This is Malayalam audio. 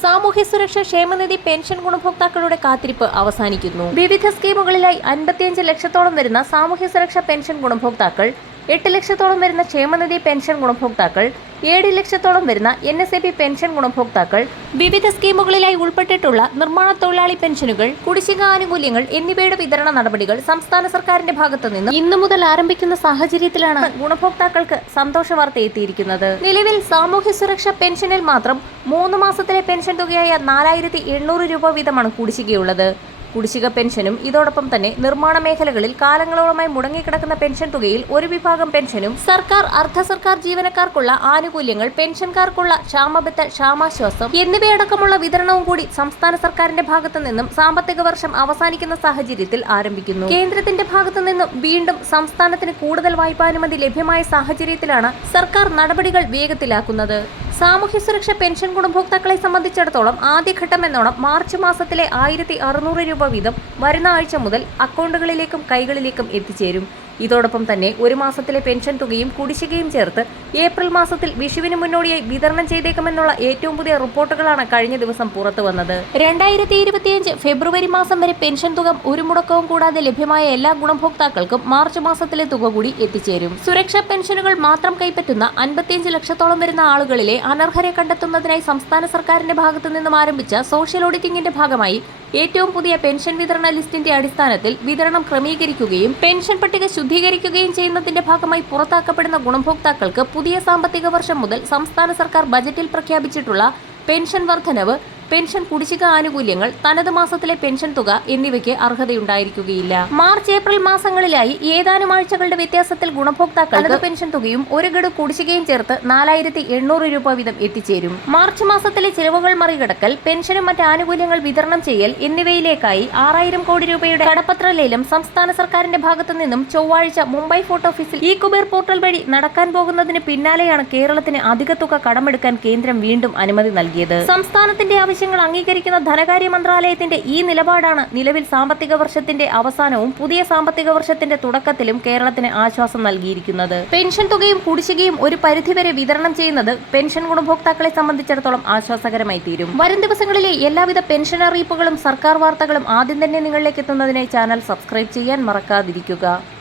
സാമൂഹ്യ സുരക്ഷാ ക്ഷേമനിധി പെൻഷൻ ഗുണഭോക്താക്കളുടെ കാത്തിരിപ്പ് അവസാനിക്കുന്നു. വിവിധ സ്കീമുകളിലായി 55 ലക്ഷത്തോളം വരുന്ന സാമൂഹ്യ സുരക്ഷാ പെൻഷൻ ഗുണഭോക്താക്കൾ, 8 ലക്ഷത്തോളം വരുന്ന ക്ഷേമനിധി പെൻഷൻ ഗുണഭോക്താക്കൾ, 7 ലക്ഷത്തോളം വരുന്ന NSAP പെൻഷൻ ഗുണഭോക്താക്കൾ, വിവിധ സ്കീമുകളിലായി ഉൾപ്പെട്ടിട്ടുള്ള നിർമ്മാണ തൊഴിലാളി പെൻഷനുകൾ, കുടിശ്ശിക ആനുകൂല്യങ്ങൾ എന്നിവയുടെ വിതരണ നടപടികൾ സംസ്ഥാന സർക്കാരിന്റെ ഭാഗത്തു നിന്ന് ഇന്നു മുതൽ ആരംഭിക്കുന്ന സാഹചര്യത്തിലാണ് ഗുണഭോക്താക്കൾക്ക് സന്തോഷ വാർത്ത എത്തിയിരിക്കുന്നത്. നിലവിൽ സാമൂഹ്യ സുരക്ഷാ പെൻഷനിൽ മാത്രം 3 മാസത്തിലെ പെൻഷൻ തുകയായ 4800 രൂപ വീതമാണ് കുടിശ്ശികയുള്ളത്. കുടിശ്ശിക പെൻഷനും ഇതോടൊപ്പം തന്നെ നിർമ്മാണ മേഖലകളിൽ കാലങ്ങളോളമായി മുടങ്ങിക്കിടക്കുന്ന പെൻഷൻ തുകയിൽ ഒരു വിഭാഗം പെൻഷനും, സർക്കാർ അർദ്ധ സർക്കാർ ജീവനക്കാർക്കുള്ള ആനുകൂല്യങ്ങൾ, പെൻഷൻകാർക്കുള്ള ക്ഷാമബത്ത, ക്ഷാമാശ്വാസം എന്നിവയടക്കമുള്ള വിതരണവും കൂടി സംസ്ഥാന സർക്കാരിന്റെ ഭാഗത്തു നിന്നും സാമ്പത്തിക വർഷം അവസാനിക്കുന്ന സാഹചര്യത്തിൽ ആരംഭിക്കുന്നു. കേന്ദ്രത്തിന്റെ ഭാഗത്തു നിന്നും വീണ്ടും സംസ്ഥാനത്തിന് കൂടുതൽ വായ്പാനുമതി ലഭ്യമായ സാഹചര്യത്തിലാണ് സർക്കാർ നടപടികൾ വേഗത്തിലാക്കുന്നത്. സാമൂഹ്യ സുരക്ഷാ പെൻഷൻ ഗുണഭോക്താക്കളെ സംബന്ധിച്ചിടത്തോളം ആദ്യഘട്ടം എന്നോണം മാർച്ച് മാസത്തിലെ 1600 രൂപ വീതം വരുന്ന ആഴ്ച മുതൽ അക്കൗണ്ടുകളിലേക്കും കൈകളിലേക്കും എത്തിച്ചേരും. ഇതോടൊപ്പം തന്നെ ഒരു മാസത്തിലെ പെൻഷൻ തുകയും കുടിശ്ശികയും ചേർത്ത് ഏപ്രിൽ മാസത്തിൽ വിഷുവിന് മുന്നോടിയായി വിതരണം ചെയ്തേക്കുമെന്നുള്ള ഏറ്റവും പുതിയ റിപ്പോർട്ടുകളാണ് കഴിഞ്ഞ ദിവസം പുറത്തു വന്നത്. 2025 ഫെബ്രുവരി മാസം വരെ പെൻഷൻ തുക ഒരു മുടക്കവും കൂടാതെ ലഭ്യമായ എല്ലാ ഗുണഭോക്താക്കൾക്കും മാർച്ച് മാസത്തിലെ തുക കൂടി എത്തിച്ചേരും. സുരക്ഷാ പെൻഷനുകൾ മാത്രം കൈപ്പറ്റുന്ന 55 ലക്ഷത്തോളം വരുന്ന ആളുകളിലെ അനർഹരെ കണ്ടെത്തുന്നതിനായി സംസ്ഥാന സർക്കാരിന്റെ ഭാഗത്തു നിന്നും ആരംഭിച്ച സോഷ്യൽ ഓഡിറ്റിംഗിന്റെ ഭാഗമായി ഏറ്റവും പുതിയ പെൻഷൻ വിതരണ ലിസ്റ്റിന്റെ അടിസ്ഥാനത്തിൽ വിതരണം ക്രമീകരിക്കുകയും പെൻഷൻ പട്ടിക ശുദ്ധീകരിക്കുകയും ചെയ്യുന്നതിന്റെ ഭാഗമായി പുറത്താക്കപ്പെടുന്ന ഗുണഭോക്താക്കൾക്ക് പുതിയ സാമ്പത്തിക വർഷം മുതൽ സംസ്ഥാന സർക്കാർ ബജറ്റിൽ പ്രഖ്യാപിച്ചിട്ടുള്ള പെൻഷൻ വർധനവ്, പെൻഷൻ കുടിശ്ശിക ആനുകൂല്യങ്ങൾ, തനത് മാസത്തിലെ പെൻഷൻ തുക എന്നിവയ്ക്ക് അർഹതയുണ്ടായിരിക്കുകയില്ല. മാർച്ച് ഏപ്രിൽ മാസങ്ങളിലായി ഏതാനും ആഴ്ചകളുടെ വ്യത്യാസത്തിൽ ഗുണഭോക്താക്കൾക്ക് പെൻഷൻ തുകയും ഒരു ഗഡു കുടിശ്ശികയും ചേർത്ത് 4800 രൂപ വീതം എത്തിച്ചേരും. മാർച്ച് മാസത്തിലെ ചിലവുകൾ മറികടക്കൽ, പെൻഷനും മറ്റ് ആനുകൂല്യങ്ങൾ വിതരണം ചെയ്യൽ എന്നിവയിലേക്കായി 6000 കോടി രൂപയുടെ കടപ്പത്ര ലേലം സംസ്ഥാന സർക്കാരിന്റെ ഭാഗത്തു നിന്നും ചൊവ്വാഴ്ച മുംബൈ ഫോർട്ട് ഓഫീസിൽ ഇ-കുബേർ പോർട്ടൽ വഴി നടക്കാൻ പോകുന്നതിന് പിന്നാലെയാണ് കേരളത്തിന് അധിക തുക കടമെടുക്കാൻ കേന്ദ്രം വീണ്ടും അനുമതി നൽകിയത്. സംസ്ഥാനത്തിന്റെ ആവശ്യങ്ങൾ അംഗീകരിക്കുന്ന ധനകാര്യ മന്ത്രാലയത്തിന്റെ ഈ നിലപാടാണ് നിലവിൽ സാമ്പത്തിക വർഷത്തിന്റെ അവസാനവും പുതിയ സാമ്പത്തിക വർഷത്തിന്റെ തുടക്കത്തിലും കേരളത്തിന് ആശ്വാസം നൽകിയിരിക്കുന്നത്. പെൻഷൻ തുകയും കുടിശ്ശികയും ഒരു പരിധിവരെ വിതരണം ചെയ്യുന്നത് പെൻഷൻ ഗുണഭോക്താക്കളെ സംബന്ധിച്ചിടത്തോളം ആശ്വാസകരമായി തീരും. വരും ദിവസങ്ങളിലെ എല്ലാവിധ പെൻഷൻ അറിയിപ്പുകളും സർക്കാർ വാർത്തകളും ആദ്യം തന്നെ നിങ്ങളിലേക്ക് എത്തുന്നതിനായി ചാനൽ സബ്സ്ക്രൈബ് ചെയ്യാൻ മറക്കാതിരിക്കുക.